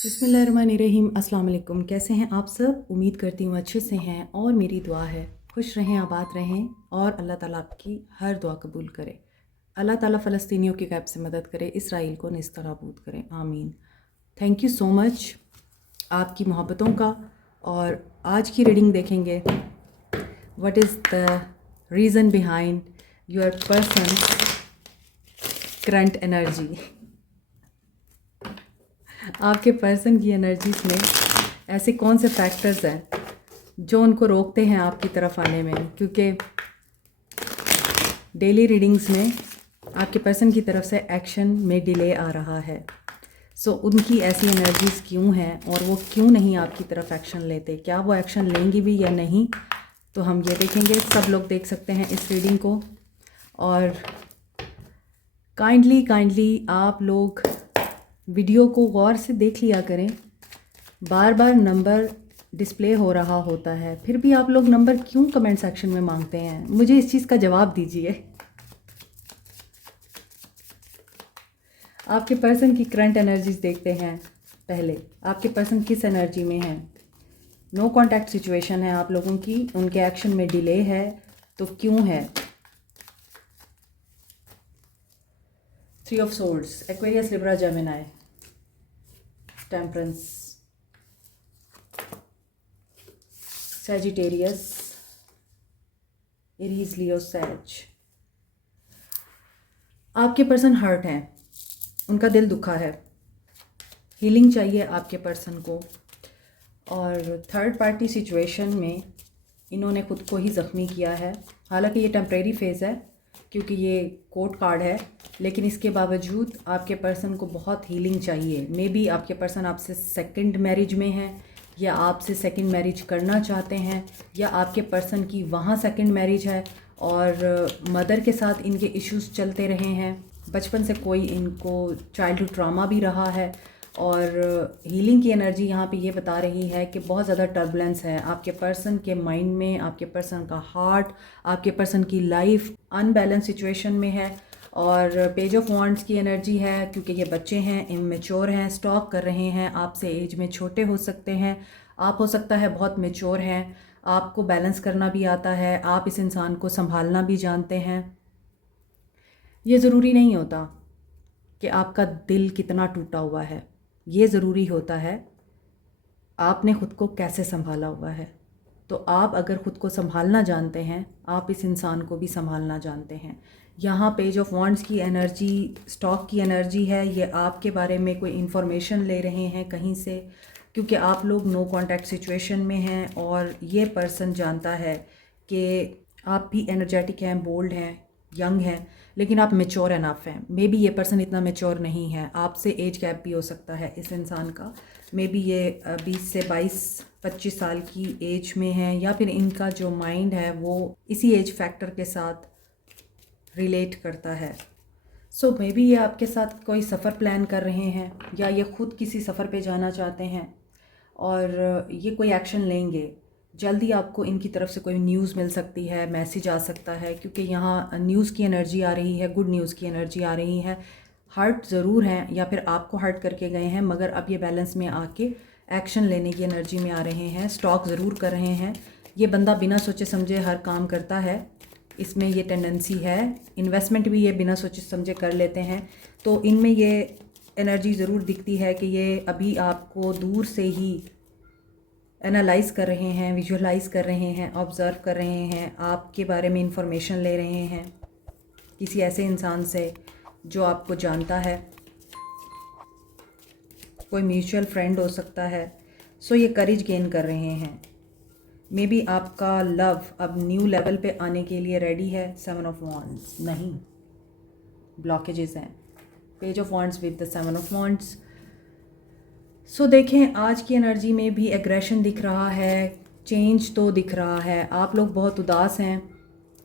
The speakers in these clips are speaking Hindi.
बिस्मिल्लाहिर्रहमानिर्रहीम। अस्सलाम वालेकुम। कैसे हैं आप सब? उम्मीद करती हूँ अच्छे से हैं और मेरी दुआ है खुश रहें, आबाद रहें और अल्लाह ताला आपकी हर दुआ कबूल करे। अल्लाह ताला फ़लस्तीनियों की गैब से मदद करे, इसराइल को निस्तराबूद करे, आमीन। थैंक यू सो मच आपकी मोहब्बतों का। और आज की रीडिंग देखेंगे, what is the reason behind your person current energy. आपके पर्सन की एनर्जीज में ऐसे कौन से फैक्टर्स हैं जो उनको रोकते हैं आपकी तरफ आने में? क्योंकि डेली रीडिंग्स में आपके पर्सन की तरफ से एक्शन में डिले आ रहा है। सो उनकी ऐसी एनर्जीज क्यों हैं और वो क्यों नहीं आपकी तरफ एक्शन लेते? क्या वो एक्शन लेंगी भी या नहीं, तो हम ये देखेंगे। सब लोग देख सकते हैं इस रीडिंग को। और काइंडली आप लोग वीडियो को गौर से देख लिया करें। बार बार नंबर डिस्प्ले हो रहा होता है, फिर भी आप लोग नंबर क्यों कमेंट सेक्शन में मांगते हैं? मुझे इस चीज़ का जवाब दीजिए। आपके पर्सन की करंट एनर्जीज देखते हैं। पहले आपके पर्सन किस एनर्जी में है? नो कांटेक्ट सिचुएशन है आप लोगों की, उनके एक्शन में डिले है, तो क्यों है? 3 of swords, Aquarius, Libra, Gemini, temperance, Sagittarius, Aries, Leo, Sag. आपके पर्सन हर्ट हैं, उनका दिल दुखा है, हीलिंग चाहिए आपके पर्सन को। और थर्ड पार्टी सिचुएशन में इन्होंने खुद को ही ज़ख्मी किया है। हालांकि ये टेम्परेरी फेज़ है क्योंकि ये कोर्ट कार्ड है, लेकिन इसके बावजूद आपके पर्सन को बहुत हीलिंग चाहिए। मे बी आपके पर्सन आपसे सेकंड मैरिज में है, या आपसे सेकंड मैरिज करना चाहते हैं, या आपके पर्सन की वहाँ सेकंड मैरिज है और मदर के साथ इनके इश्यूज चलते रहे हैं। बचपन से कोई इनको चाइल्डहुड ट्रॉमा भी रहा है। और हीलिंग की एनर्जी यहाँ पे ये बता रही है कि बहुत ज़्यादा टर्बुलेंस है आपके पर्सन के माइंड में, आपके पर्सन का हार्ट, आपके पर्सन की लाइफ अनबैलेंस सिचुएशन में है। और पेज ऑफ वांड्स की एनर्जी है क्योंकि ये बच्चे हैं, इमेच्योर हैं, स्टॉक कर रहे हैं, आपसे एज में छोटे हो सकते हैं, आप हो सकता है बहुत मेच्योर हैं, आपको बैलेंस करना भी आता है, आप इस इंसान को संभालना भी जानते हैं। ये ज़रूरी नहीं होता कि आपका दिल कितना टूटा हुआ है, ये ज़रूरी होता है आपने ख़ुद को कैसे संभाला हुआ है। तो आप अगर ख़ुद को संभालना जानते हैं, आप इस इंसान को भी संभालना जानते हैं। यहाँ पेज ऑफ वांड्स की एनर्जी स्टॉक की एनर्जी है। ये आपके बारे में कोई इन्फॉर्मेशन ले रहे हैं कहीं से, क्योंकि आप लोग नो कांटेक्ट सिचुएशन में हैं और ये पर्सन जानता है कि आप भी एनर्जेटिक हैं, बोल्ड हैं, यंग हैं, लेकिन आप मेच्योर एनफ हैं। मे बी ये पर्सन इतना मेच्योर नहीं है, आपसे एज गैप भी हो सकता है इस इंसान का। मे बी ये 20 से 22-25 साल की एज में है, या फिर इनका जो माइंड है वो इसी एज फैक्टर के साथ रिलेट करता है। सो मे बी ये आपके साथ कोई सफ़र प्लान कर रहे हैं, या ये ख़ुद किसी सफ़र पे जाना चाहते हैं और ये कोई एक्शन लेंगे। जल्दी आपको इनकी तरफ से कोई न्यूज़ मिल सकती है, मैसेज आ सकता है, क्योंकि यहाँ न्यूज़ की एनर्जी आ रही है, गुड न्यूज़ की एनर्जी आ रही है। हर्ट ज़रूर हैं या फिर आपको हर्ट करके गए हैं, मगर अब ये बैलेंस में आके एक्शन लेने की एनर्जी में आ रहे हैं, स्टॉक ज़रूर कर रहे हैं। ये बंदा बिना सोचे समझे हर काम करता है, इसमें ये टेंडेंसी है। इन्वेस्टमेंट भी ये बिना सोचे समझे कर लेते हैं। तो इनमें ये एनर्जी ज़रूर दिखती है कि ये अभी आपको दूर से ही एनालाइज़ कर रहे हैं, विजुअलाइज़ कर रहे हैं, ऑब्ज़र्व कर रहे हैं, आपके बारे में इंफॉर्मेशन ले रहे हैं किसी ऐसे इंसान से जो आपको जानता है। कोई म्यूचुअल फ्रेंड हो सकता है। सो ये करेज गेन कर रहे हैं। मे बी आपका लव अब न्यू लेवल पे आने के लिए रेडी है। 7 ऑफ वॉन्ड्स नहीं, ब्लॉकेजेस हैं। Page of wands with the 7 of wands. So देखें, आज की एनर्जी में भी एग्रेशन दिख रहा है, चेंज तो दिख रहा है। आप लोग बहुत उदास हैं,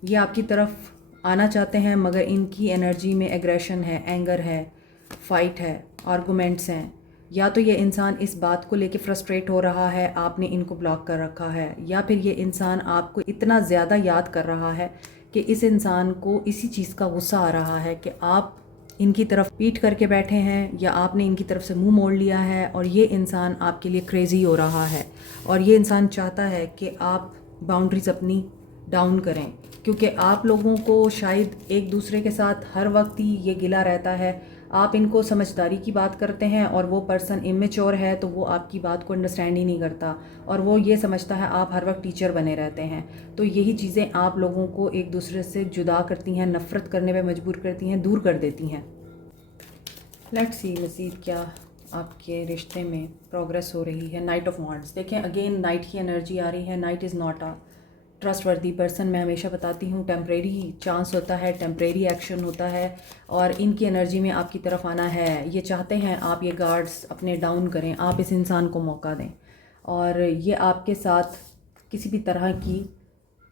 ये आपकी तरफ आना चाहते हैं, मगर इनकी एनर्जी में एग्रेशन है, एंगर है, फाइट है, आर्गुमेंट्स हैं। या तो ये इंसान इस बात को लेके फ्रस्ट्रेट हो रहा है, आपने इनको ब्लॉक कर रखा है, या फिर ये इंसान आपको इतना ज़्यादा याद कर रहा है कि इस इंसान को इसी चीज़ का गुस्सा आ रहा है कि आप इनकी तरफ पीठ करके बैठे हैं या आपने इनकी तरफ से मुंह मोड़ लिया है और ये इंसान आपके लिए क्रेज़ी हो रहा है और ये इंसान चाहता है कि आप बाउंड्रीज़ अपनी डाउन करें, क्योंकि आप लोगों को शायद एक दूसरे के साथ हर वक्त ही ये गिला रहता है। आप इनको समझदारी की बात करते हैं और वो पर्सन इमेच्योर है तो वो आपकी बात को अंडरस्टैंड ही नहीं करता और वो ये समझता है आप हर वक्त टीचर बने रहते हैं। तो यही चीज़ें आप लोगों को एक दूसरे से जुदा करती हैं, नफ़रत करने पे मजबूर करती हैं, दूर कर देती हैं। लेट्स सी मज़ीद क्या आपके रिश्ते में प्रोग्रेस हो रही है। नाइट ऑफ वॉन्ड्स देखें, अगेन नाइट की एनर्जी आ रही है। Night is not a trustworthy person. मैं हमेशा बताती हूँ टेम्परेरी चांस होता है, टेम्परेरी एक्शन होता है और इनकी एनर्जी में आपकी तरफ आना है। ये चाहते हैं आप ये गार्ड्स अपने डाउन करें, आप इस इंसान को मौका दें और ये आपके साथ किसी भी तरह की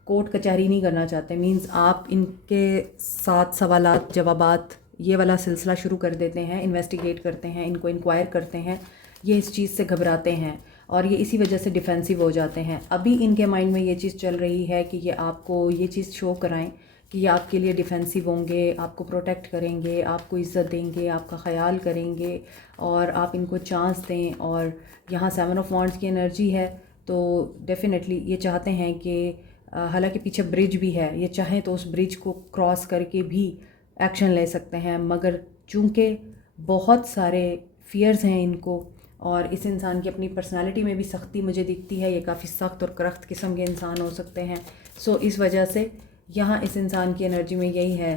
कोर्ट कचहरी नहीं करना चाहते। मींस आप इनके साथ सवालात जवाबात ये वाला सिलसिला शुरू कर देते हैं, इन्वेस्टिगेट करते हैं, इनको इंक्वायर करते हैं। ये इस चीज़ से घबराते हैं और ये इसी वजह से डिफेंसिव हो जाते हैं। अभी इनके माइंड में ये चीज़ चल रही है कि ये आपको ये चीज़ शो कराएं कि ये आपके लिए डिफेंसिव होंगे, आपको प्रोटेक्ट करेंगे, आपको इज़्ज़त देंगे, आपका ख्याल करेंगे और आप इनको चांस दें। और यहाँ 7 ऑफ वॉन्ड्स की एनर्जी है तो डेफिनेटली ये चाहते हैं कि हालांकि पीछे ब्रिज भी है, ये चाहें तो उस ब्रिज को क्रॉस करके भी एक्शन ले सकते हैं, मगर चूँकि बहुत सारे फियर्स हैं इनको और इस इंसान की अपनी पर्सनालिटी में भी सख्ती मुझे दिखती है। ये काफ़ी सख्त और करख्त किस्म के इंसान हो सकते हैं। सो इस वजह से यहाँ इस इंसान की एनर्जी में यही है।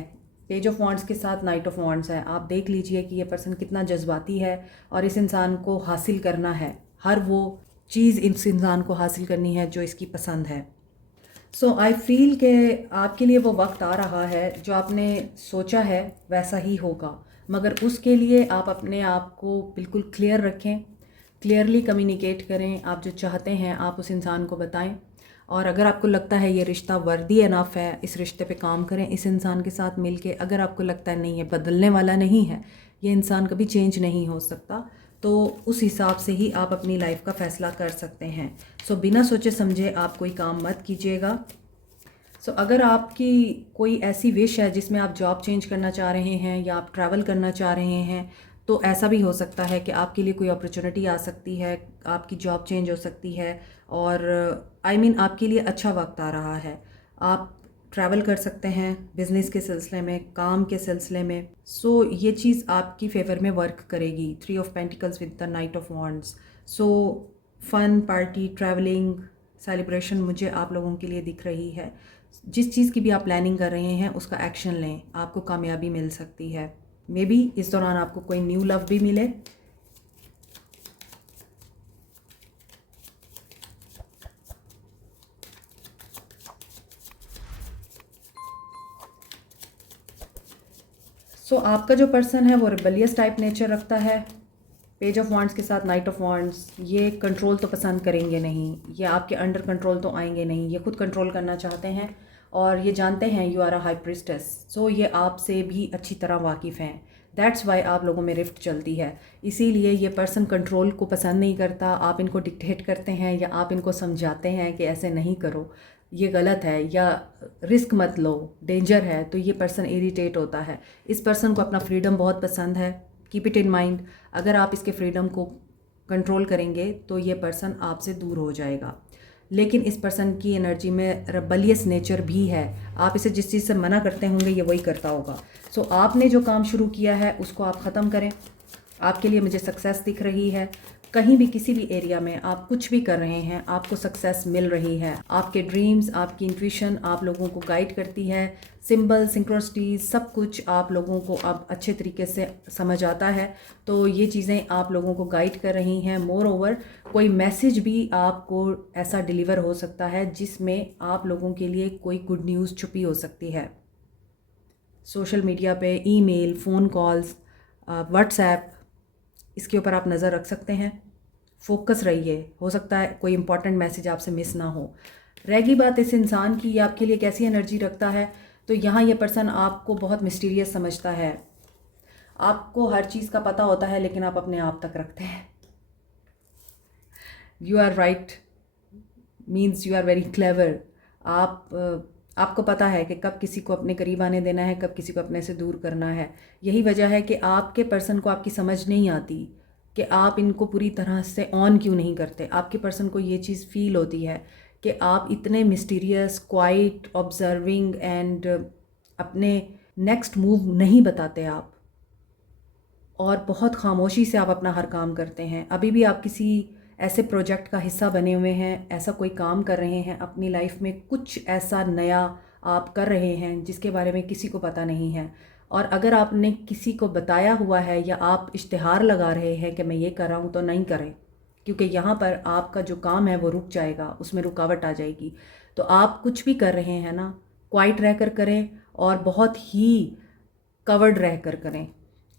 पेज ऑफ वॉन्ड्स के साथ नाइट ऑफ वॉन्ड्स है। आप देख लीजिए कि ये पर्सन कितना जज्बाती है और इस इंसान को हासिल करना है, हर वो चीज़ इस इंसान को हासिल करनी है जो इसकी पसंद है। सो आई फील कि आपके लिए वो वक्त आ रहा है जो आपने सोचा है वैसा ही होगा, मगर उसके लिए आप अपने आप को बिल्कुल क्लियर रखें, क्लियरली कम्युनिकेट करें। आप जो चाहते हैं आप उस इंसान को बताएं और अगर आपको लगता है ये रिश्ता वर्दी इनफ है, इस रिश्ते पे काम करें इस इंसान के साथ मिलके। अगर आपको लगता है नहीं है, बदलने वाला नहीं है, ये इंसान कभी चेंज नहीं हो सकता, तो उस हिसाब से ही आप अपनी लाइफ का फ़ैसला कर सकते हैं। सो बिना सोचे समझे आप कोई काम मत कीजिएगा। सो अगर आपकी कोई ऐसी विश है जिसमें आप जॉब चेंज करना चाह रहे हैं या आप ट्रैवल करना चाह रहे हैं, तो ऐसा भी हो सकता है कि आपके लिए कोई अपॉर्चुनिटी आ सकती है, आपकी जॉब चेंज हो सकती है और आपके लिए अच्छा वक्त आ रहा है। आप ट्रैवल कर सकते हैं बिज़नेस के सिलसिले में, काम के सिलसिले में। सो ये चीज़ आपकी फ़ेवर में वर्क करेगी। 3 of pentacles with the night of wands. So fun, party, travelling, celebration मुझे आप लोगों के लिए दिख रही है। जिस चीज़ की भी आप प्लानिंग कर रहे हैं उसका एक्शन लें, आपको कामयाबी मिल सकती है। मे बी इस दौरान आपको कोई न्यू लव भी मिले। सो आपका जो पर्सन है वो रिबेलियस टाइप नेचर रखता है। पेज ऑफ वॉन्ड्स के साथ नाइट ऑफ वॉन्ड्स, ये कंट्रोल तो पसंद करेंगे नहीं, ये आपके अंडर कंट्रोल तो आएंगे नहीं, ये खुद कंट्रोल करना चाहते हैं और ये जानते हैं you are a high priestess. So ये आपसे भी अच्छी तरह वाकिफ़ हैं। दैट्स वाई आप लोगों में रिफ्ट चलती है। इसीलिए ये पर्सन कंट्रोल को पसंद नहीं करता। आप इनको डिक्टेट करते हैं या आप इनको समझाते हैं कि ऐसे नहीं करो, ये गलत है या रिस्क मत लो, डेंजर है, तो ये पर्सन इरिटेट होता है। इस पर्सन को अपना फ्रीडम बहुत पसंद है। कीप इट इन माइंड, अगर आप इसके फ्रीडम को कंट्रोल करेंगे तो ये पर्सन आपसे दूर हो जाएगा। लेकिन इस पर्सन की एनर्जी में रेबलियस नेचर भी है। आप इसे जिस चीज़ से मना करते होंगे ये वही करता होगा। सो आपने जो काम शुरू किया है उसको आप ख़त्म करें। आपके लिए मुझे सक्सेस दिख रही है। कहीं भी किसी भी एरिया में आप कुछ भी कर रहे हैं आपको सक्सेस मिल रही है। आपके ड्रीम्स, आपकी इंट्यूशन आप लोगों को गाइड करती है। सिंबल, सिंक्रोनिसिटीज, सब कुछ आप लोगों को अब अच्छे तरीके से समझ आता है। तो ये चीज़ें आप लोगों को गाइड कर रही हैं। मोर ओवर कोई मैसेज भी आपको ऐसा डिलीवर हो सकता है जिसमें आप लोगों के लिए कोई गुड न्यूज़ छुपी हो सकती है। सोशल मीडिया पे ईमेल, फ़ोन कॉल्स, व्हाट्सएप, इसके ऊपर आप नज़र रख सकते हैं। फोकस रहिए, हो सकता है कोई इंपॉर्टेंट मैसेज आपसे मिस ना हो। रहेगी बात इस इंसान की, ये आपके लिए कैसी एनर्जी रखता है, तो यहाँ ये पर्सन आपको बहुत मिस्टीरियस समझता है। आपको हर चीज़ का पता होता है लेकिन आप अपने आप तक रखते हैं। You are right means you are very clever. आप आपको पता है कि कब किसी को अपने करीब आने देना है, कब किसी को अपने से दूर करना है। यही वजह है कि आपके पर्सन को आपकी समझ नहीं आती कि आप इनको पूरी तरह से ऑन क्यों नहीं करते। आपके पर्सन को ये चीज़ फ़ील होती है कि आप इतने मिस्टीरियस, क्वाइट, ऑब्जर्विंग एंड अपने नेक्स्ट मूव नहीं बताते आप, और बहुत खामोशी से आप अपना हर काम करते हैं। अभी भी आप किसी ऐसे प्रोजेक्ट का हिस्सा बने हुए हैं, ऐसा कोई काम कर रहे हैं अपनी लाइफ में, कुछ ऐसा नया आप कर रहे हैं जिसके बारे में किसी को पता नहीं है। और अगर आपने किसी को बताया हुआ है या आप इश्तिहार लगा रहे हैं कि मैं ये कर रहा हूँ, तो नहीं करें, क्योंकि यहाँ पर आपका जो काम है वो रुक जाएगा, उसमें रुकावट आ जाएगी। तो आप कुछ भी कर रहे हैं ना, क्वाइट रह कर करें और बहुत ही कवर्ड रह कर करें।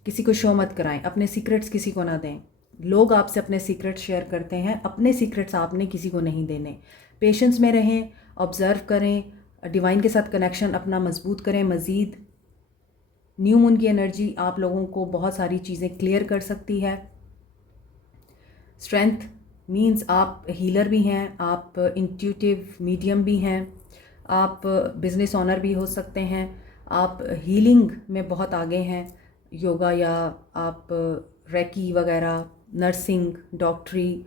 किसी को शो मत कराएं, अपने सीक्रेट्स किसी को ना दें। लोग आपसे अपने सीक्रेट्स शेयर करते हैं, अपने सीक्रेट्स आपने किसी को नहीं देने। पेशेंस में रहें, ऑब्ज़र्व करें, डिवाइन के साथ कनेक्शन अपना मजबूत करें। मज़ीद न्यू मून की एनर्जी आप लोगों को बहुत सारी चीज़ें क्लियर कर सकती है। स्ट्रेंथ मींस आप हीलर भी हैं, आप इंट्यूटिव मीडियम भी हैं, आप बिज़नेस ऑनर भी हो सकते हैं, आप हीलिंग में बहुत आगे हैं, योगा या आप रेकी वगैरह, नर्सिंग, डॉक्टरी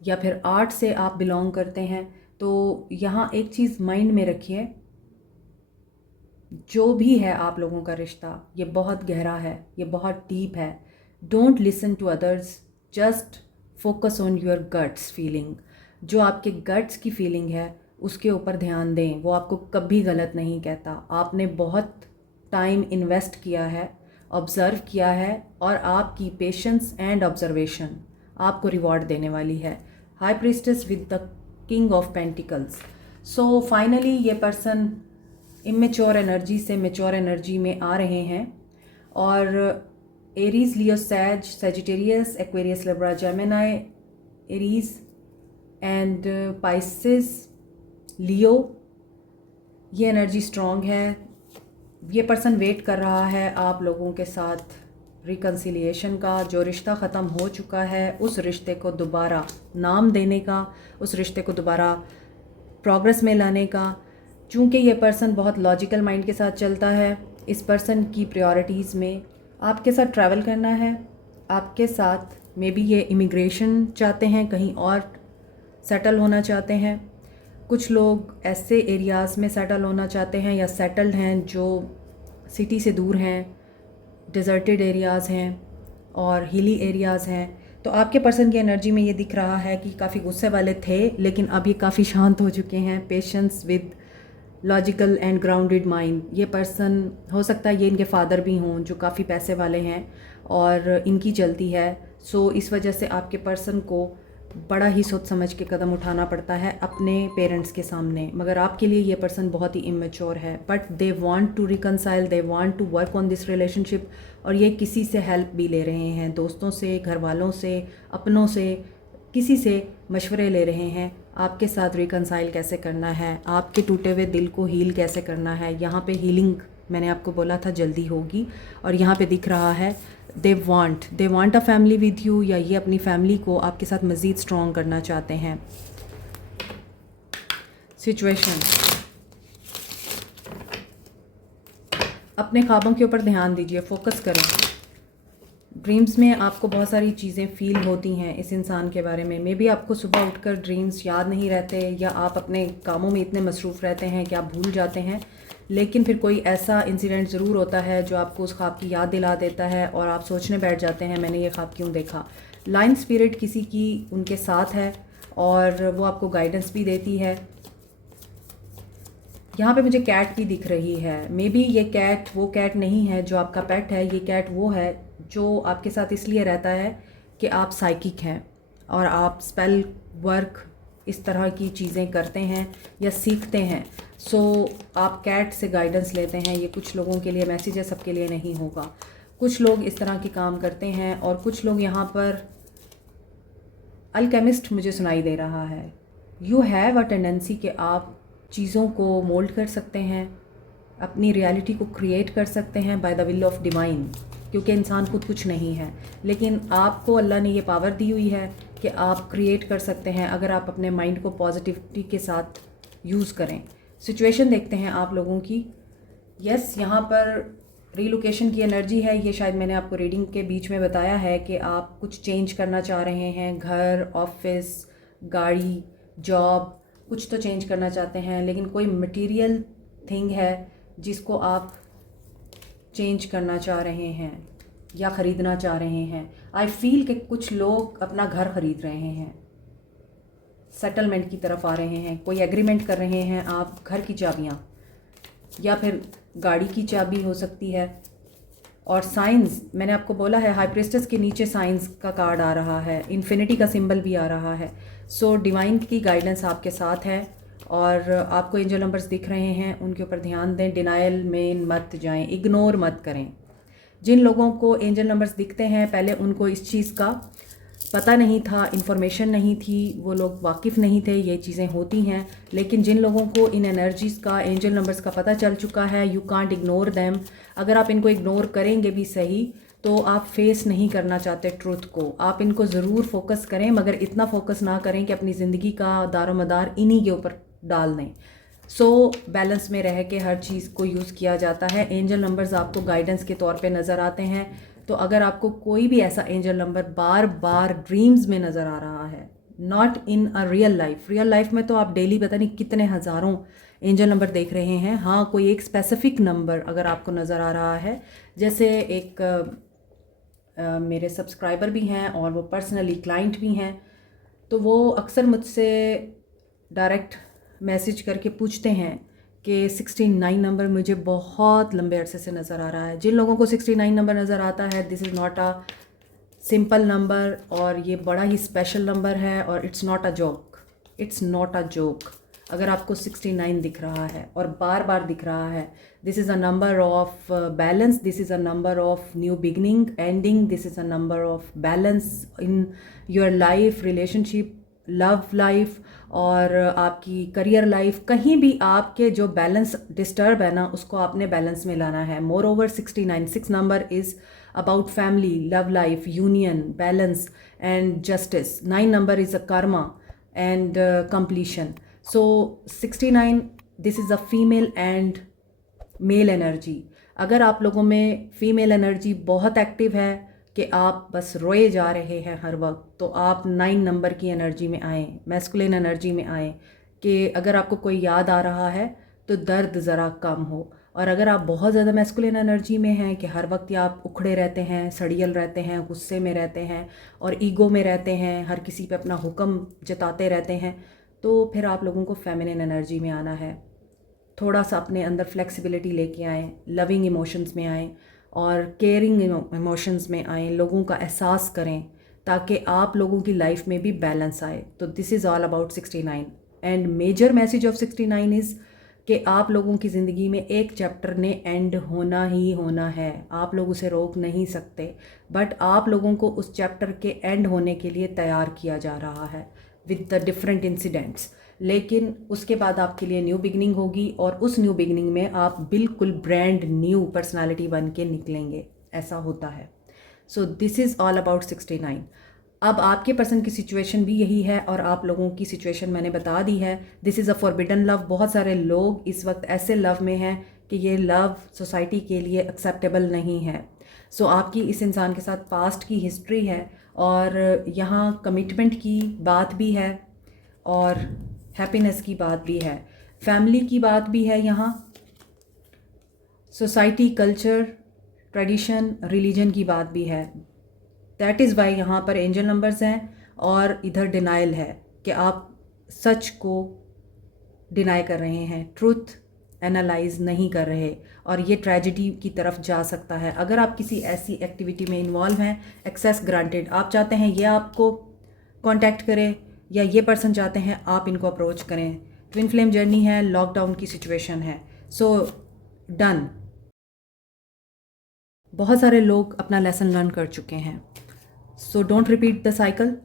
या फिर आर्ट से आप बिलोंग करते हैं। तो यहाँ एक चीज़ माइंड में रखिए, जो भी है आप लोगों का रिश्ता, ये बहुत गहरा है, ये बहुत डीप है। Don't listen to others, just focus on your guts feeling. जो आपके गट्स की फीलिंग है उसके ऊपर ध्यान दें, वो आपको कभी गलत नहीं कहता। आपने बहुत टाइम इन्वेस्ट किया है, ऑब्ज़र्व किया है, और आपकी पेशेंस एंड ऑब्जर्वेशन आपको रिवॉर्ड देने वाली है। High priestess with the king of pentacles. So finally ये पर्सन इमेच्योर एनर्जी से मैच्योर एनर्जी में आ रहे हैं, और Aries, Leo, Sag, Sagittarius, Aquarius, Libra, Gemini, Aries and Pisces, Leo, ये एनर्जी स्ट्रॉन्ग है। ये पर्सन वेट कर रहा है आप लोगों के साथ रिकन्सिलिएशन का। जो रिश्ता ख़त्म हो चुका है उस रिश्ते को दोबारा नाम देने का, उस रिश्ते को दोबारा प्रोग्रेस में लाने का। चूँकि ये पर्सन बहुत लॉजिकल माइंड के साथ चलता है, इस पर्सन की प्रायोरिटीज़ में आपके साथ ट्रैवल करना है, आपके साथ मे बी ये इमिग्रेशन चाहते हैं, कहीं और सेटल होना चाहते हैं। कुछ लोग ऐसे एरियाज़ में सेटल होना चाहते हैं या सेटल्ड हैं जो सिटी से दूर हैं, डिज़र्टेड एरियाज़ हैं और हिली एरियाज़ हैं। तो आपके पर्सन की एनर्जी में ये दिख रहा है कि काफ़ी गुस्से वाले थे, लेकिन अब ये काफ़ी शांत हो चुके हैं। Patience with logical and grounded mind. ये पर्सन हो सकता है ये इनके फादर भी हों जो काफ़ी पैसे वाले हैं और इनकी चलती है। सो इस वजह से आपके पर्सन को बड़ा ही सोच समझ के कदम उठाना पड़ता है अपने पेरेंट्स के सामने। मगर आपके लिए ये पर्सन बहुत ही इमेच्योर है, but they want to reconcile, they want to work on this relationship. और ये किसी से हेल्प भी ले रहे हैं, दोस्तों से, घर वालों से, अपनों से, किसी से मशवरे ले रहे हैं आपके साथ रिकनसाइल कैसे करना है, आपके टूटे हुए दिल को हील कैसे करना है। यहाँ पे हीलिंग मैंने आपको बोला था जल्दी होगी, और यहाँ पे दिख रहा है they want a family with you, या ये अपनी फैमिली को आपके साथ मज़ीद स्ट्रॉन्ग करना चाहते हैं। सिचुएशन, अपने ख्वाबों के ऊपर ध्यान दीजिए, फोकस करें। ड्रीम्स में आपको बहुत सारी चीज़ें फ़ील होती हैं इस इंसान के बारे में। मे बी आपको सुबह उठकर ड्रीम्स याद नहीं रहते, या आप अपने कामों में इतने मसरूफ़ रहते हैं कि आप भूल जाते हैं, लेकिन फिर कोई ऐसा इंसिडेंट ज़रूर होता है जो आपको उस ख्वाब की याद दिला देता है और आप सोचने बैठ जाते हैं मैंने ये ख्वाब क्यों देखा। लाइन स्पिरिट किसी की उनके साथ है और वो आपको गाइडेंस भी देती है। यहाँ पे मुझे कैट भी दिख रही है। मे बी ये कैट वो कैट नहीं है जो आपका पेट है, ये कैट वो है जो आपके साथ इसलिए रहता है कि आप साइकिक हैं और आप स्पेल वर्क इस तरह की चीज़ें करते हैं या सीखते हैं। सो आप कैट से गाइडेंस लेते हैं। ये कुछ लोगों के लिए मैसेज है, सबके लिए नहीं होगा। कुछ लोग इस तरह के काम करते हैं और कुछ लोग यहाँ पर अल्केमिस्ट मुझे सुनाई दे रहा है। यू हैव अ टेंडेंसी कि आप चीज़ों को मोल्ड कर सकते हैं, अपनी रियलिटी को क्रिएट कर सकते हैं by the will of divine, क्योंकि इंसान खुद कुछ नहीं है, लेकिन आपको अल्लाह ने ये पावर दी हुई है कि आप क्रिएट कर सकते हैं अगर आप अपने माइंड को पॉजिटिविटी के साथ यूज़ करें। सिचुएशन देखते हैं आप लोगों की। यस, यहाँ पर रीलोकेशन की एनर्जी है। ये शायद मैंने आपको रीडिंग के बीच में बताया है कि आप कुछ चेंज करना चाह रहे हैं, घर, ऑफिस, गाड़ी, जॉब, कुछ तो चेंज करना चाहते हैं, लेकिन कोई मटेरियल थिंग है जिसको आप चेंज करना चाह रहे हैं या ख़रीदना चाह रहे हैं। आई फील कि कुछ लोग अपना घर ख़रीद रहे हैं, सेटलमेंट की तरफ आ रहे हैं, कोई एग्रीमेंट कर रहे हैं आप, घर की चाबियाँ या फिर गाड़ी की चाबी हो सकती है। और साइंस, मैंने आपको बोला है हाई प्रीस्टेस के नीचे साइंस का कार्ड आ रहा है, इन्फिनिटी का सिंबल भी आ रहा है। सो डिवाइन की गाइडेंस आपके साथ है और आपको एंजल नंबर्स दिख रहे हैं, उनके ऊपर ध्यान दें। डिनायल में मत जाएं, इग्नोर मत करें। जिन लोगों को एंजल नंबर्स दिखते हैं, पहले उनको इस चीज़ का पता नहीं था, इन्फॉर्मेशन नहीं थी, वो लोग वाकिफ़ नहीं थे, ये चीज़ें होती हैं। लेकिन जिन लोगों को इन एनर्जीज़ का, एंजल नंबर्स का पता चल चुका है, यू कांट इग्नोर देम। अगर आप इनको इग्नोर करेंगे भी सही, तो आप फेस नहीं करना चाहते ट्रुथ को। आप इनको ज़रूर फोकस करें, मगर इतना फोकस ना करें कि अपनी ज़िंदगी का दारोमदार इन्हीं के ऊपर डाल दें। सो बैलेंस में रह के हर चीज़ को यूज़ किया जाता है। एंजल नंबर्स आपको गाइडेंस के तौर पे नज़र आते हैं। तो अगर आपको कोई भी ऐसा एंजल नंबर बार बार ड्रीम्स में नज़र आ रहा है, not in a real life में तो आप डेली पता नहीं कितने हज़ारों एंजल नंबर देख रहे हैं। हाँ, कोई एक स्पेसिफिक नंबर अगर आपको नज़र आ रहा है, जैसे एक मेरे सब्सक्राइबर भी हैं और वो पर्सनली क्लाइंट भी हैं, तो वो अक्सर मुझसे डायरेक्ट मैसेज करके पूछते हैं कि 69 नंबर मुझे बहुत लंबे अरसे से नज़र आ रहा है। जिन लोगों को 69 नंबर नज़र आता है, this is not a simple number, और ये बड़ा ही स्पेशल नंबर है और it's not a joke, it's not a joke. अगर आपको 69 दिख रहा है और बार बार दिख रहा है, this is a number of balance, this is a number of new beginning, ending, this is a number of balance in your life, relationship, love life और आपकी करियर लाइफ। कहीं भी आपके जो बैलेंस डिस्टर्ब है ना, उसको आपने बैलेंस में लाना है। More over 69 6 number is about family, love life, union, balance and justice. 9 number is a Karma and completion. So 69, this is a female and mail energy. अगर आप लोगों में फीमेल एनर्जी बहुत एक्टिव है कि आप बस रोए जा रहे हैं हर वक्त, तो आप 9 नंबर की एनर्जी में आएँ, मैस्कुलिन एनर्जी में आएँ, कि अगर आपको कोई याद आ रहा है तो दर्द ज़रा कम हो। और अगर आप बहुत ज़्यादा मैस्कुलिन एनर्जी में हैं कि हर वक्त आप उखड़े रहते हैं, सड़ियल रहते हैं, गुस्से में रहते हैं और ईगो में रहते हैं, हर किसी पे अपना हुक्म जताते रहते हैं, तो फिर आप लोगों को फेमिनिन एनर्जी में आना है। थोड़ा सा अपने अंदर फ्लेक्सिबिलिटी लेके आएँ, लविंग इमोशंस में आएँ और केयरिंग इमोशंस में आएँ, लोगों का एहसास करें, ताकि आप लोगों की लाइफ में भी बैलेंस आए। तो this is all about 69 and major message of 69 is कि आप लोगों की ज़िंदगी में एक चैप्टर ने एंड होना ही होना है। आप लोग उसे रोक नहीं सकते, बट आप लोगों को उस चैप्टर के एंड होने के लिए तैयार किया जा रहा है विद द डिफरेंट इंसिडेंट्स। लेकिन उसके बाद आपके लिए न्यू बिगनिंग होगी और उस न्यू बिगनिंग में आप बिल्कुल ब्रांड न्यू पर्सनालिटी बन के निकलेंगे, ऐसा होता है। So this is all about 69। अब आपके पर्सन की सिचुएशन भी यही है और आप लोगों की सिचुएशन मैंने बता दी है। This is a forbidden love. बहुत सारे लोग इस वक्त ऐसे लव में हैं कि ये लव सोसाइटी के लिए एक्सेप्टेबल नहीं है। सो आपकी इस इंसान के साथ पास्ट की हिस्ट्री है और यहाँ कमिटमेंट की बात भी है और हैप्पीनेस की बात भी है, फैमिली की बात भी है, यहाँ सोसाइटी, कल्चर, ट्रेडिशन, रिलीजन की बात भी है। दैट इज़ वाई यहाँ पर एंजल नंबर्स हैं और इधर डिनाइल है कि आप सच को डिनाई कर रहे हैं, ट्रुथ एनालाइज नहीं कर रहे और ये ट्रेजिडी की तरफ जा सकता है। अगर आप किसी ऐसी एक्टिविटी में इन्वॉल्व हैं, एक्सेस ग्रांटेड, आप चाहते हैं ये आपको कांटेक्ट करें या ये पर्सन चाहते हैं आप इनको अप्रोच करें, ट्विन फ्लेम जर्नी है, लॉकडाउन की सिचुएशन है, सो डन। बहुत सारे लोग अपना लेसन लर्न कर चुके हैं, so don't repeat the cycle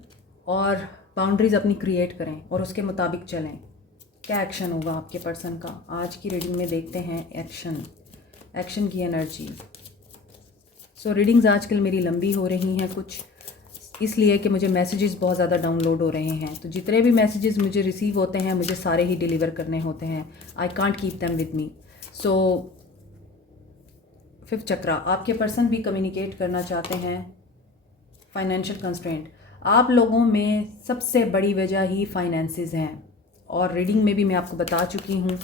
और बाउंड्रीज अपनी क्रिएट करें और उसके मुताबिक चलें। क्या एक्शन होगा आपके पर्सन का आज की रीडिंग में, देखते हैं एक्शन की एनर्जी। सो रीडिंग्स आजकल मेरी लंबी हो रही हैं कुछ, इसलिए कि मुझे मैसेजेस बहुत ज़्यादा डाउनलोड हो रहे हैं, तो जितने भी मैसेजेस मुझे रिसीव होते हैं मुझे सारे ही डिलीवर करने होते हैं। I can't keep them with me. So 5th चक्रा, आपके पर्सन भी कम्युनिकेट करना चाहते हैं फाइनेंशियल कंस्ट्रेंट। आप लोगों में सबसे बड़ी वजह ही फाइनेंसेस हैं, और रीडिंग में भी मैं आपको बता चुकी हूँ।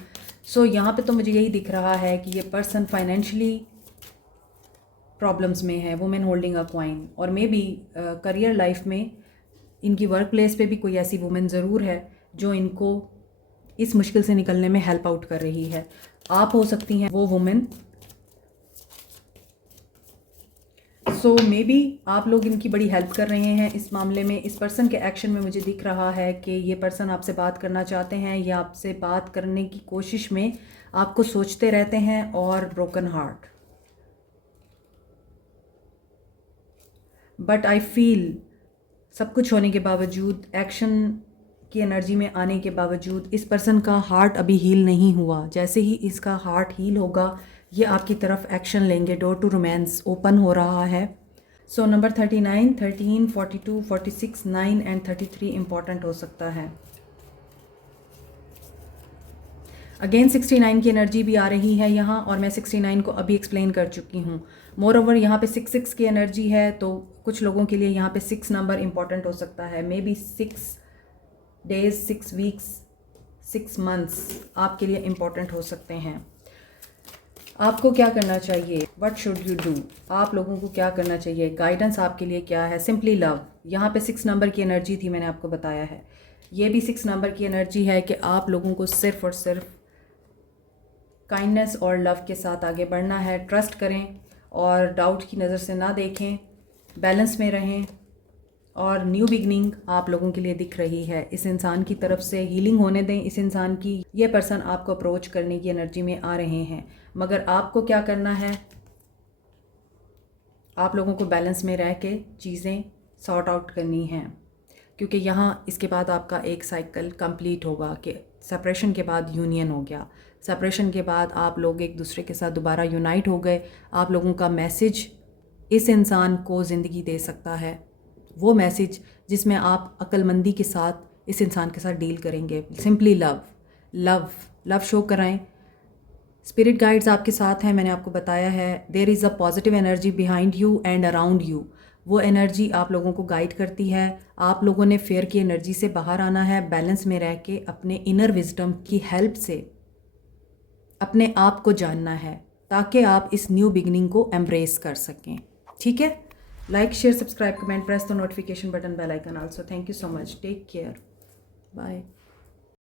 सो यहाँ पे तो मुझे यही दिख रहा है कि ये पर्सन फाइनेंशियली प्रॉब्लम्स में है, वुमेन होल्डिंग अ क्वाइन। और मे बी करियर लाइफ में इनकी वर्क प्लेस पे भी कोई ऐसी वुमेन ज़रूर है जो इनको इस मुश्किल से निकलने में हेल्प आउट कर रही है। आप हो सकती हैं वो वुमेन। सो मे बी आप लोग इनकी बड़ी हेल्प कर रहे हैं इस मामले में। इस पर्सन के एक्शन में मुझे दिख रहा है कि ये पर्सन आपसे बात करना चाहते हैं, या आपसे बात करने की कोशिश में आपको सोचते रहते हैं, और broken heart. But I feel सब कुछ होने के बावजूद, एक्शन की एनर्जी में आने के बावजूद, इस पर्सन का हार्ट अभी हील नहीं हुआ। जैसे ही इसका हार्ट हील होगा ये आपकी तरफ एक्शन लेंगे। डोर टू रोमांस ओपन हो रहा है। सो नंबर 39, 13, 42, 46, 9 एंड 33 इंपॉर्टेंट हो सकता है। अगेन 69 की एनर्जी भी आ रही है यहाँ, और मैं 69 को अभी एक्सप्लेन कर चुकी हूँ। मोर ओवर यहाँ पे 6 की एनर्जी है, तो कुछ लोगों के लिए यहाँ पे 6 नंबर इंपॉर्टेंट हो सकता है। May be 6 days, 6 weeks, 6 months आपके लिए इम्पॉर्टेंट हो सकते हैं। आपको क्या करना चाहिए? What should you do? आप लोगों को क्या करना चाहिए? गाइडेंस आपके लिए क्या है? Simply love. यहाँ पे 6 नंबर की एनर्जी थी, मैंने आपको बताया है। ये भी 6 नंबर की एनर्जी है कि आप लोगों को सिर्फ और सिर्फ काइंडनेस और लव के साथ आगे बढ़ना है। ट्रस्ट करें और डाउट की नज़र से ना देखें, बैलेंस में रहें, और न्यू बिगनिंग आप लोगों के लिए दिख रही है। इस इंसान की तरफ से हीलिंग होने दें इस इंसान की। ये पर्सन आपको अप्रोच करने की एनर्जी में आ रहे हैं, मगर आपको क्या करना है? आप लोगों को बैलेंस में रह के चीज़ें सॉर्ट आउट करनी हैं, क्योंकि यहाँ इसके बाद आपका एक साइकिल कंप्लीट होगा कि सेपरेशन के बाद यूनियन हो गया। सेपरेशन के बाद आप लोग एक दूसरे के साथ दोबारा यूनाइट हो गए। आप लोगों का मैसेज इस इंसान को ज़िंदगी दे सकता है, वो मैसेज जिसमें आप अक्लमंदी के साथ इस इंसान के साथ डील करेंगे। Simply love, love, love show कराएं। स्पिरिट गाइड्स आपके साथ हैं, मैंने आपको बताया है। There is a positive energy behind you and around you. वो एनर्जी आप लोगों को गाइड करती है। आप लोगों ने फेयर की एनर्जी से बाहर आना है, बैलेंस में रह के अपने इनर विजडम की हेल्प से अपने आप को जानना है, ताकि आप इस न्यू बिगनिंग को एम्ब्रेस कर सकें। ठीक है? Like, share, subscribe, comment, press the notification button, bell icon also. Thank you so much. Take care. Bye.